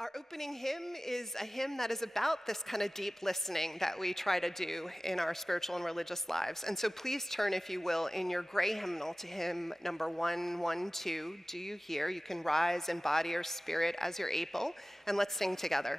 Our opening hymn is a hymn that is about this kind of deep listening that we try to do in our spiritual and religious lives. And so please turn, if you will, in your gray hymnal to hymn number 112, Do You Hear? You can rise in body or spirit as you're able, and let's sing together.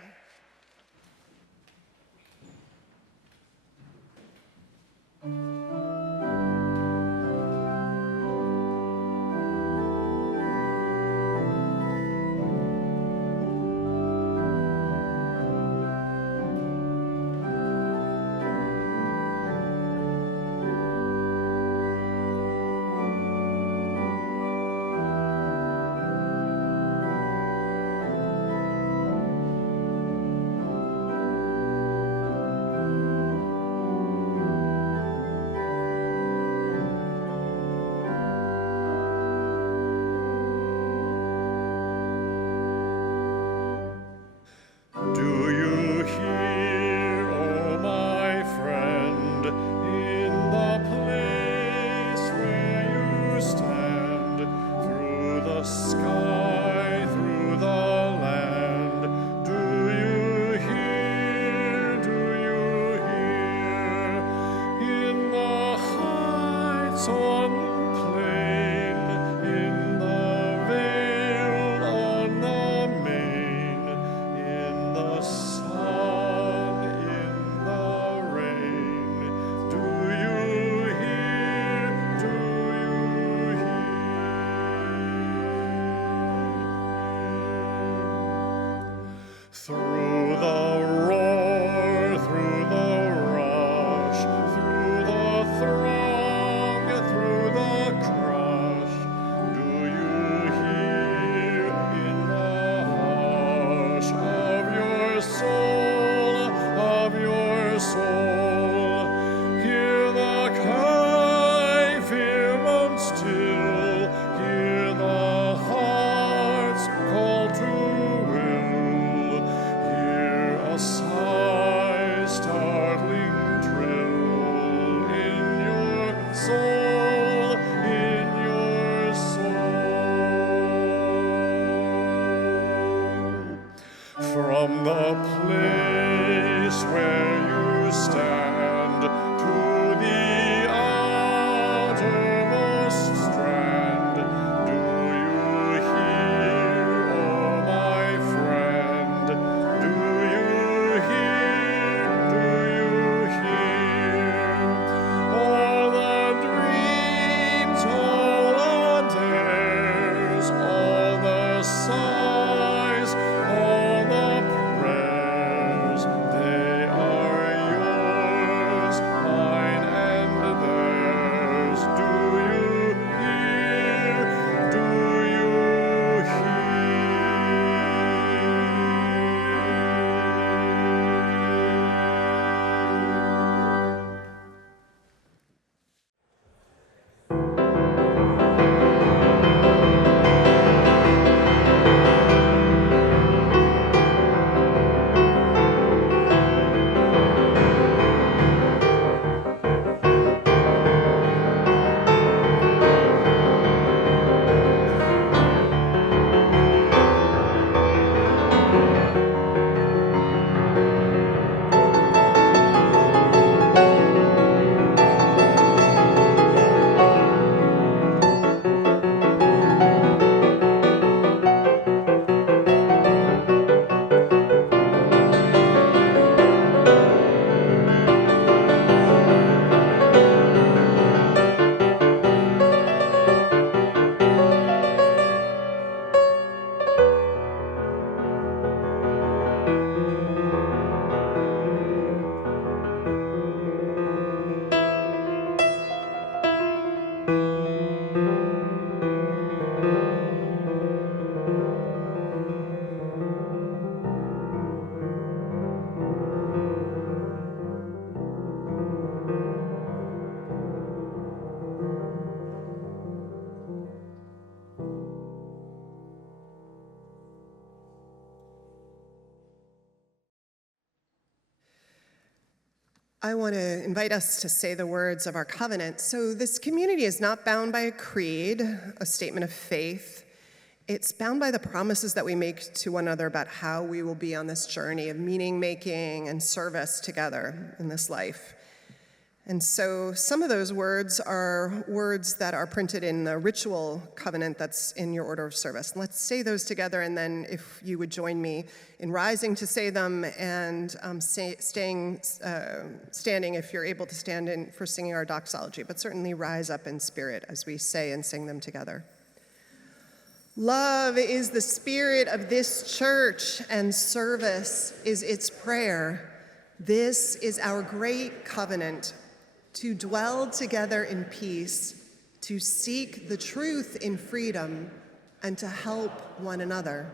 From the place where you stand to the outermost strand, do you hear, oh my friend? Do you hear all the dreams, all the dares, all the sighs, all the prayers, they are yours, mine and theirs. Do you hear? Do you I want to invite us to say the words of our covenant. So this community is not bound by a creed, a statement of faith. It's bound by the promises that we make to one another about how we will be on this journey of meaning making and service together in this life. And so some of those words are words that are printed in the ritual covenant that's in your order of service. Let's say those together, and then if you would join me in rising to say them and standing if you're able to stand in for singing our doxology, but certainly rise up in spirit as we say and sing them together. Love is the spirit of this church, and service is its prayer. This is our great covenant, to dwell together in peace, to seek the truth in freedom, and to help one another.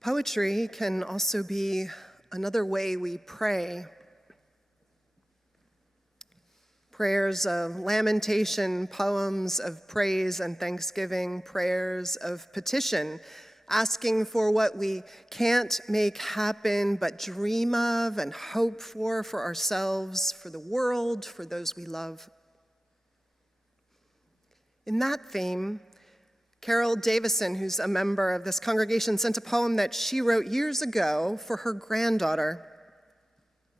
Poetry can also be another way we pray. Prayers of lamentation, poems of praise and thanksgiving, prayers of petition, asking for what we can't make happen but dream of and hope for ourselves, for the world, for those we love. In that theme, Carol Davison, who's a member of this congregation, sent a poem that she wrote years ago for her granddaughter.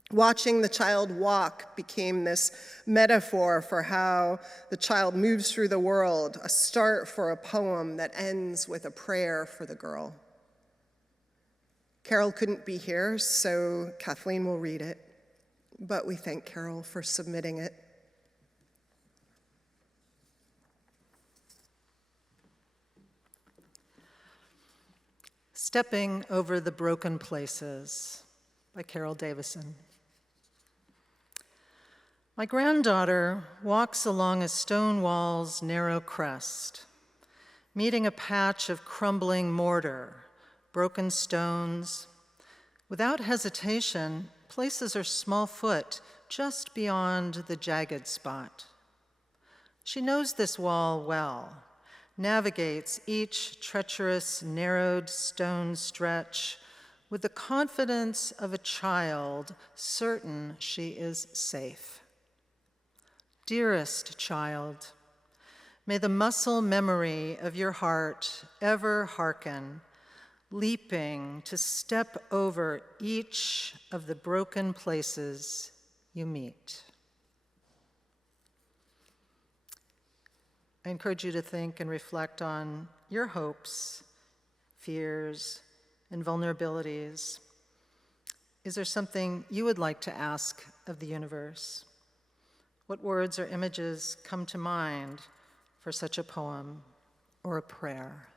Watching the child walk became this metaphor for how the child moves through the world, a start for a poem that ends with a prayer for the girl. Carol couldn't be here, so Kathleen will read it, but we thank Carol for submitting it. Stepping Over the Broken Places by Carol Davison. My granddaughter walks along a stone wall's narrow crest, meeting a patch of crumbling mortar, broken stones. Without hesitation, places her small foot just beyond the jagged spot. She knows this wall well, navigates each treacherous, narrowed stone stretch with the confidence of a child certain she is safe. Dearest child, may the muscle memory of your heart ever hearken, leaping to step over each of the broken places you meet. I encourage you to think and reflect on your hopes, fears, and vulnerabilities. Is there something you would like to ask of the universe? What words or images come to mind for such a poem or a prayer?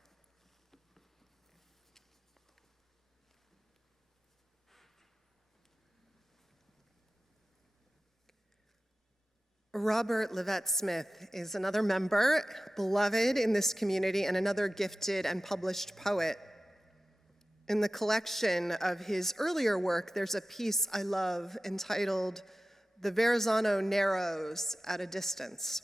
Robert Livett Smith is another member, beloved in this community, and another gifted and published poet. In the collection of his earlier work, there's a piece I love entitled "The Verrazano Narrows at a Distance."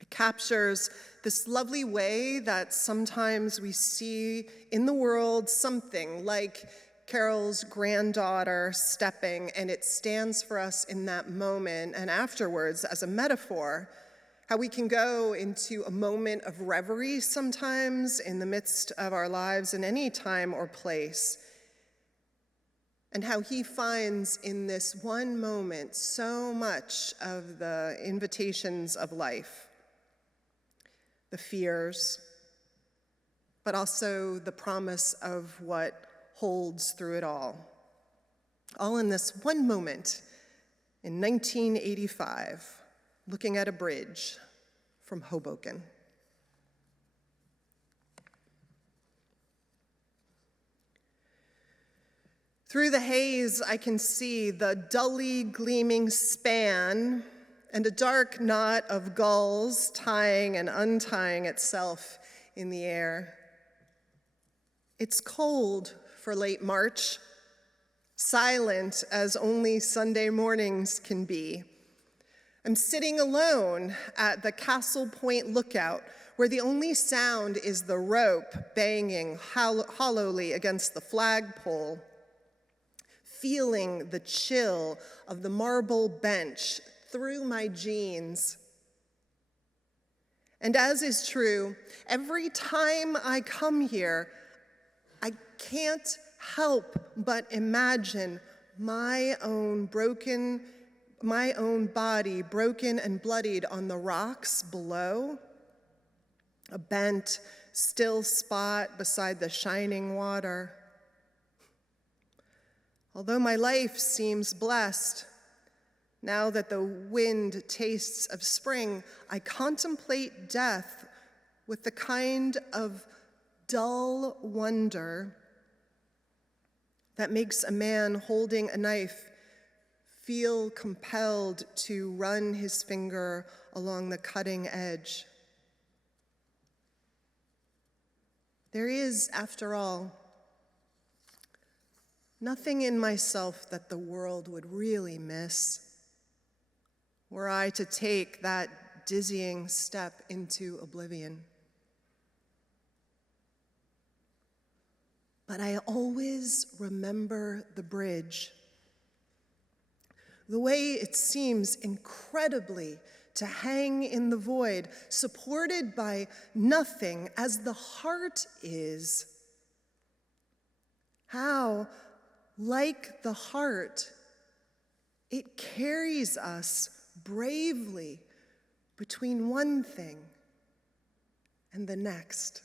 It captures this lovely way that sometimes we see in the world something like Carol's granddaughter stepping, and it stands for us in that moment and afterwards as a metaphor, how we can go into a moment of reverie sometimes in the midst of our lives in any time or place, and how he finds in this one moment so much of the invitations of life, the fears, but also the promise of what holds through it all in this one moment in 1985, looking at a bridge from Hoboken. Through the haze, I can see the dully gleaming span and a dark knot of gulls tying and untying itself in the air. It's cold for late March, silent as only Sunday mornings can be. I'm sitting alone at the Castle Point Lookout, where the only sound is the rope banging hollowly against the flagpole, feeling the chill of the marble bench through my jeans. And as is true, every time I come here, I can't help but imagine my own broken my own body broken and bloodied on the rocks below, a bent, still spot beside the shining water. Although my life seems blessed, now that the wind tastes of spring, I contemplate death with the kind of dull wonder that makes a man holding a knife feel compelled to run his finger along the cutting edge. There is, after all, nothing in myself that the world would really miss were I to take that dizzying step into oblivion. But I always remember the bridge, the way it seems incredibly to hang in the void, supported by nothing, as the heart is. How, like the heart, it carries us bravely between one thing and the next.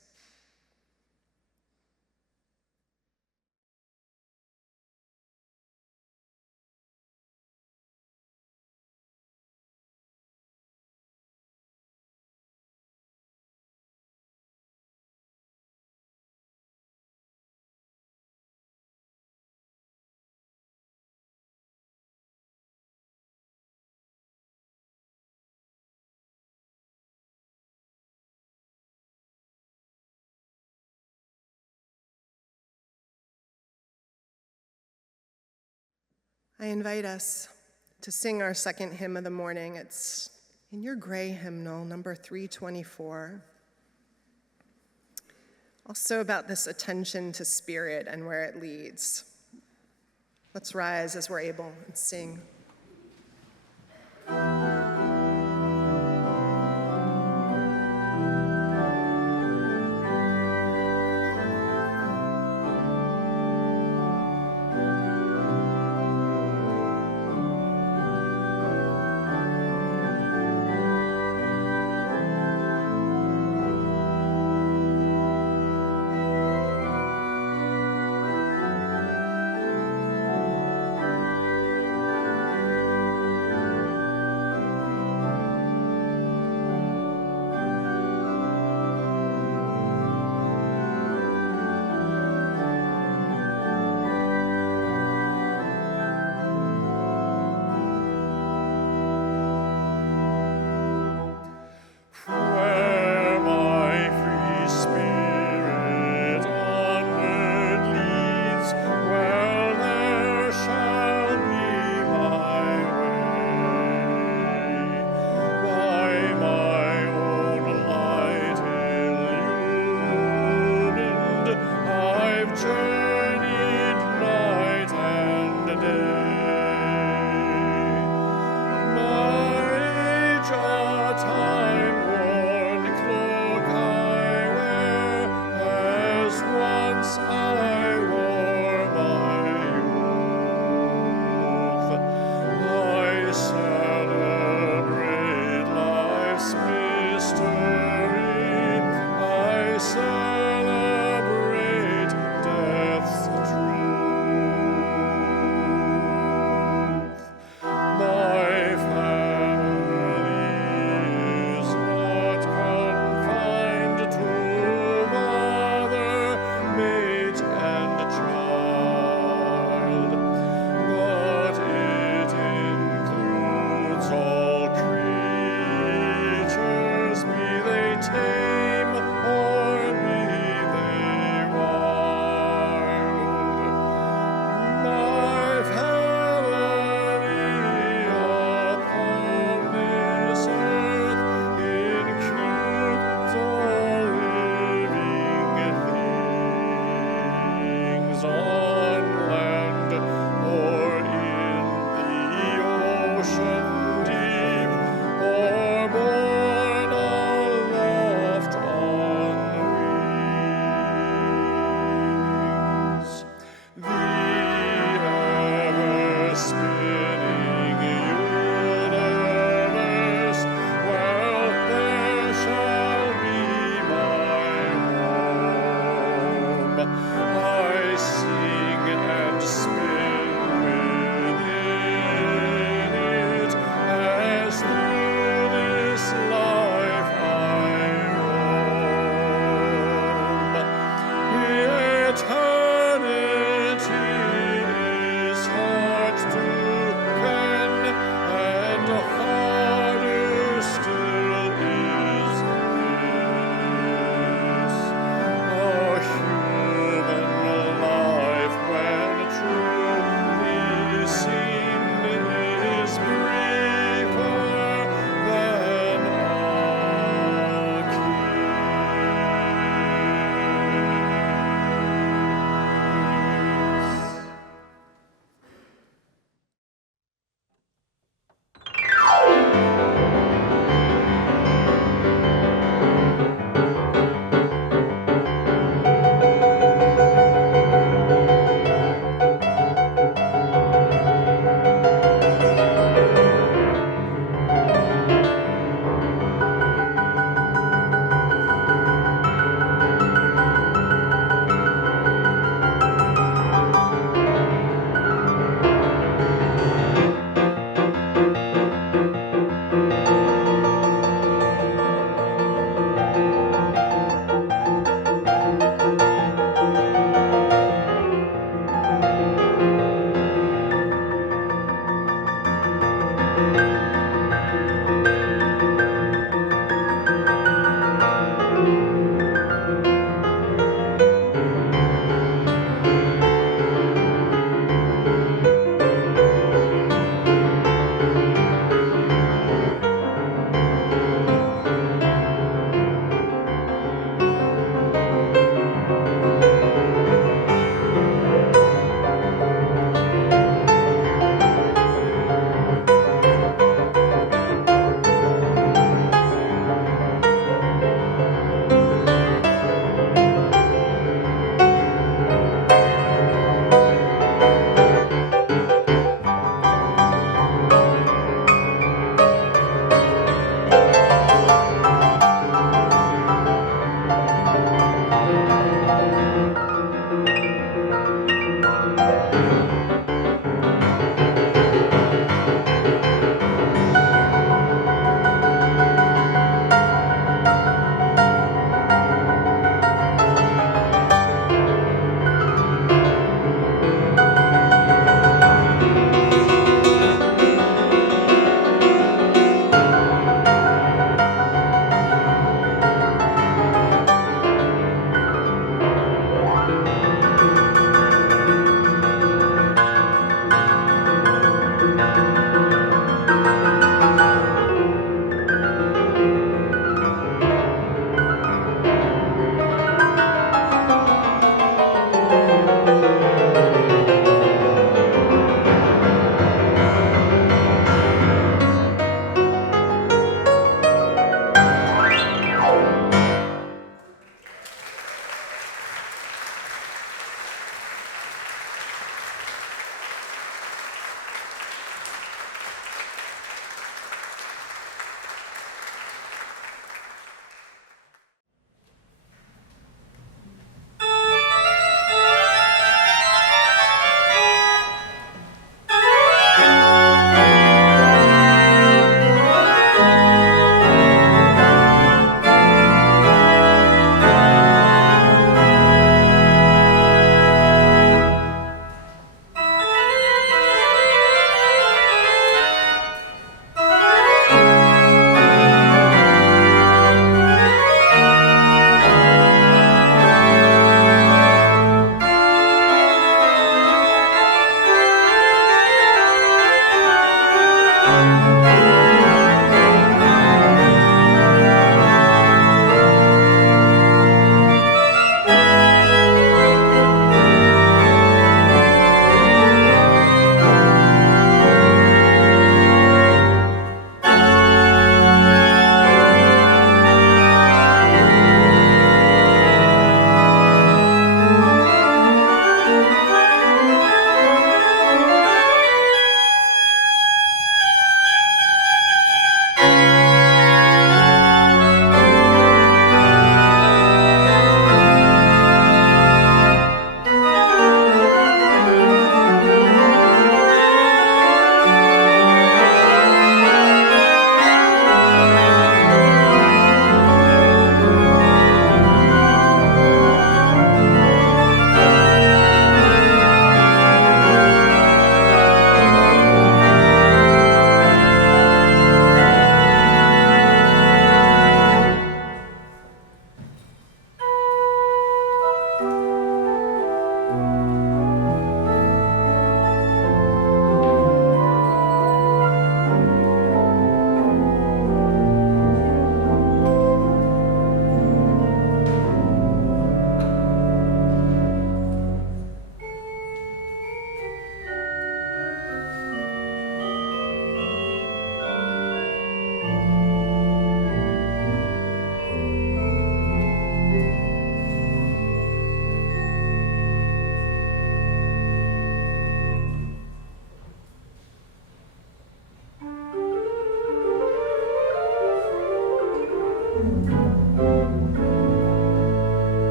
I invite us to sing our second hymn of the morning. It's in your gray hymnal, number 324. Also about this attention to spirit and where it leads. Let's rise as we're able and sing.